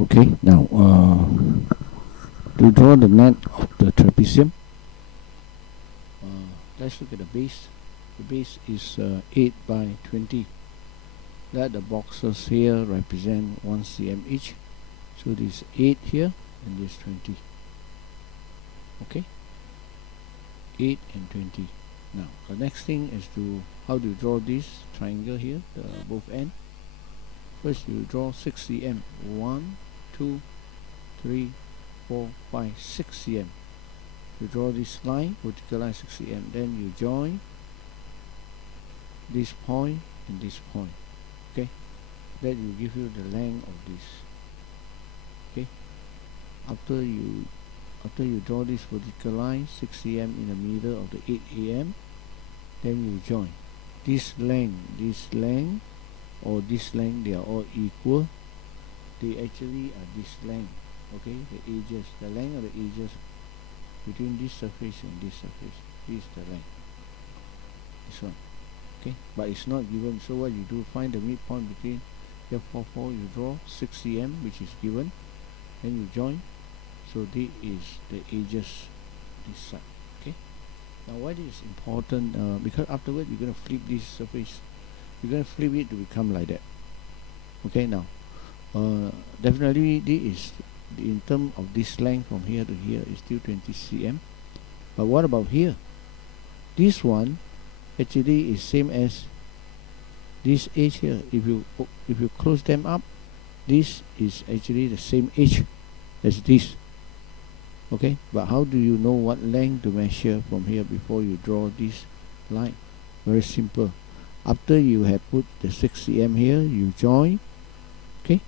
Okay, now to draw the net of the trapezium, let's look at the base. The base is 8 by 20. That the boxes here represent 1 cm each. So this 8 here and this 20. Okay, 8 and 20. Now the next thing is to how do you draw this triangle here, the both end. First you draw 6 cm. 1, 2, 3, 4, 5, 6 cm. You draw this line, vertical line 6 cm. Then you join this point and this point. Okay, that will give you the length of this. Okay, after you draw this vertical line 6 cm in the middle of the 8 am, then you join this length or this length, they are all equal. They actually are this length. Okay, the edges, the length of the edges between this surface and this surface, this is the length, this one. Okay, but it's not given, so what you do, find the midpoint between here 4, 4, you draw 6 cm, which is given, then you join. So this is the edges this side. Okay, now why this is important, because afterward you're going to flip this surface, you're going to flip it to become like that. Okay, now definitely this is in terms of this length from here to here is still 20 cm, but what about here? This one actually is same as this edge here. If you close them up, this is actually the same edge as this. Okay, but how do you know what length to measure from here before you draw this line? Very simple. After you have put the 6 cm here, you join. Okay,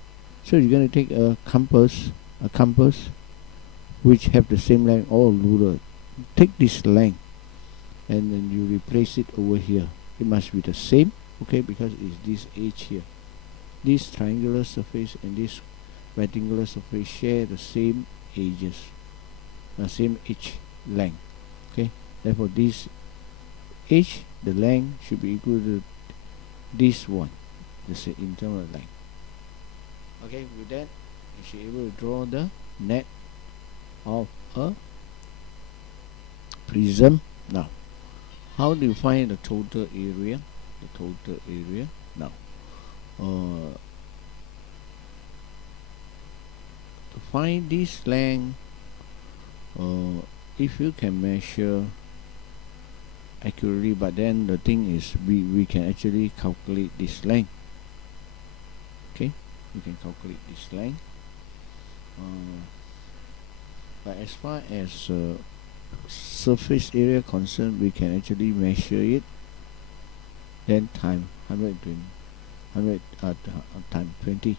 so you're going to take a compass which have the same length, or ruler. Take this length and then you replace it over here. It must be the same, okay, because it's this edge here. This triangular surface and this rectangular surface share the same edges, the same edge length. Okay, therefore this edge, the length should be equal to this one, the internal length. Okay, with that you should be able to draw the net of a prism. Now, how do you find the total area? The total area. Now, to find this length, if you can measure accurately, but then the thing is we can actually calculate this length. Okay, we can calculate this length, but as far as surface area concerned, we can actually measure it, then time 100 times 20.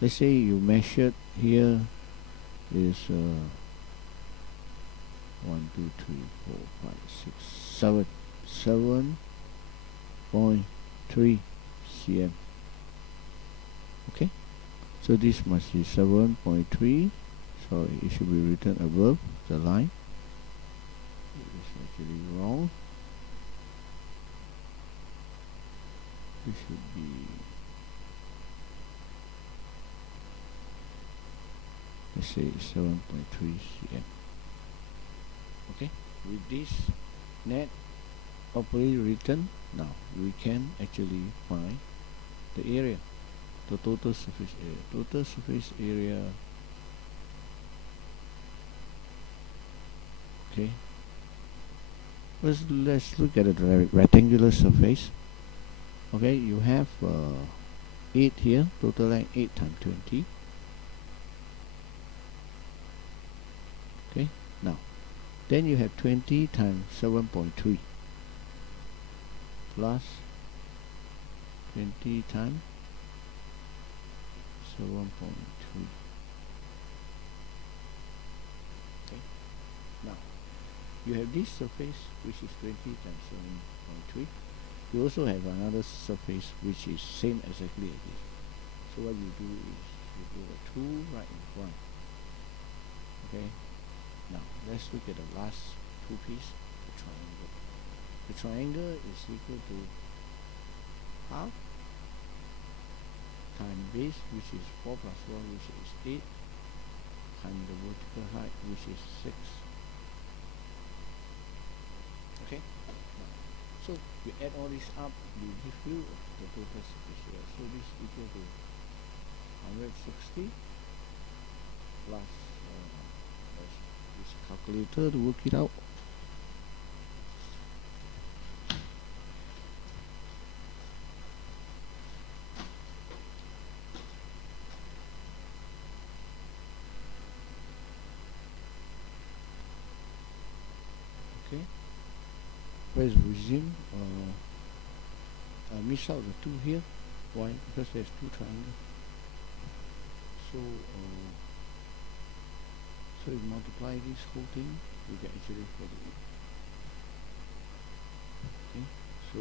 Let's say you measured here is 1, 2, 3, 4, 5, 6, 7.3 cm. Okay, so this must be 7.3. Sorry, it should be written above the line. It is actually wrong. It should be let's say 7.3 cm. Okay, with this net properly written, now we can actually find the area, the total surface area. Total surface area. Okay, let's look at the rectangular surface. Okay, you have 8 here, total length 8 times 20. Okay, now then you have 20 times 7.3 plus 20 times 7.3. Okay, now you have this surface which is 20 times 7.3. You also have another surface which is same exactly as this. So what you do is you do a 2 right in front. Okay, now let's look at the last two piece, the triangle. The triangle is equal to half times base, which is 4 plus 1, which is 8, times the vertical height, which is 6. Okay, so you add all this up, you give you the total surface area. So this equal to 160 plus this calculator to work it out. Okay, let's resume. I miss out the 2 here. Why? Because there's 2 triangles. So so you multiply this whole thing, you get actually 48. Okay, so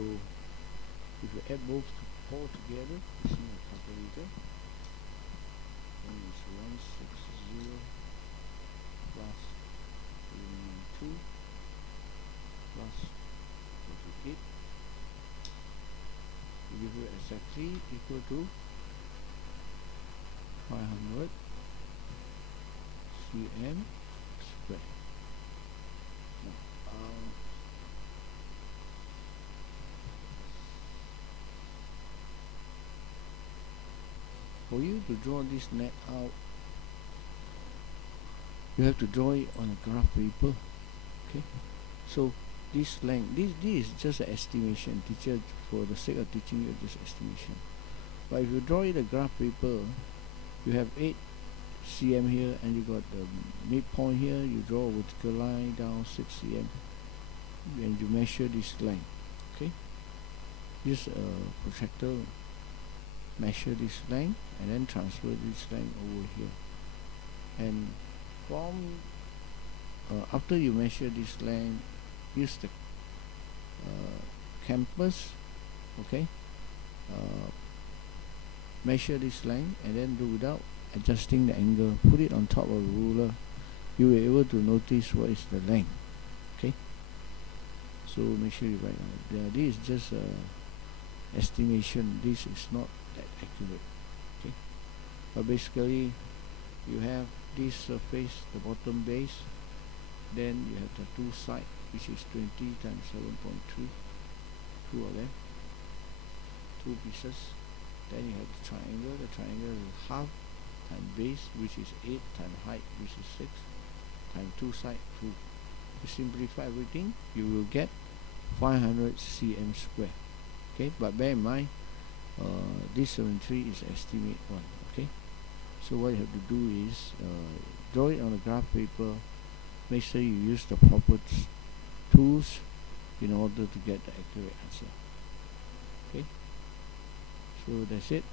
if you add both all together, using a calculator, then it's 160 plus 2 plus 48. We give you exactly equal to 500 cm square. Now, for you to draw this net out, you have to draw it on a graph paper. Okay, so this length, this is just an estimation. Teacher, for the sake of teaching you, just estimation. But if you draw it a graph paper, you have 8 cm here, and you got the midpoint here. You draw a vertical line down 6 cm, and you measure this length. Okay, use a protractor, measure this length, and then transfer this length over here. And from after you measure this length, use the compass. Okay, measure this length, and then do without adjusting the angle, put it on top of the ruler. You will be able to notice what is the length. Okay, so make sure you write down. This is just estimation. This is not that accurate. Okay, but basically you have this surface, the bottom base, then you have the 2 sides, which is 20 times 7.3, 2 of them, 2 pieces. Then you have the triangle is half times base, which is 8, times height, which is 6, times 2 sides, 2. To simplify everything, you will get 500 cm square. Okay, but bear in mind, this 73 is estimate one. Okay, so what you have to do is draw it on a graph paper. Make sure you use the proper tools in order to get the accurate answer. Okay, so that's it.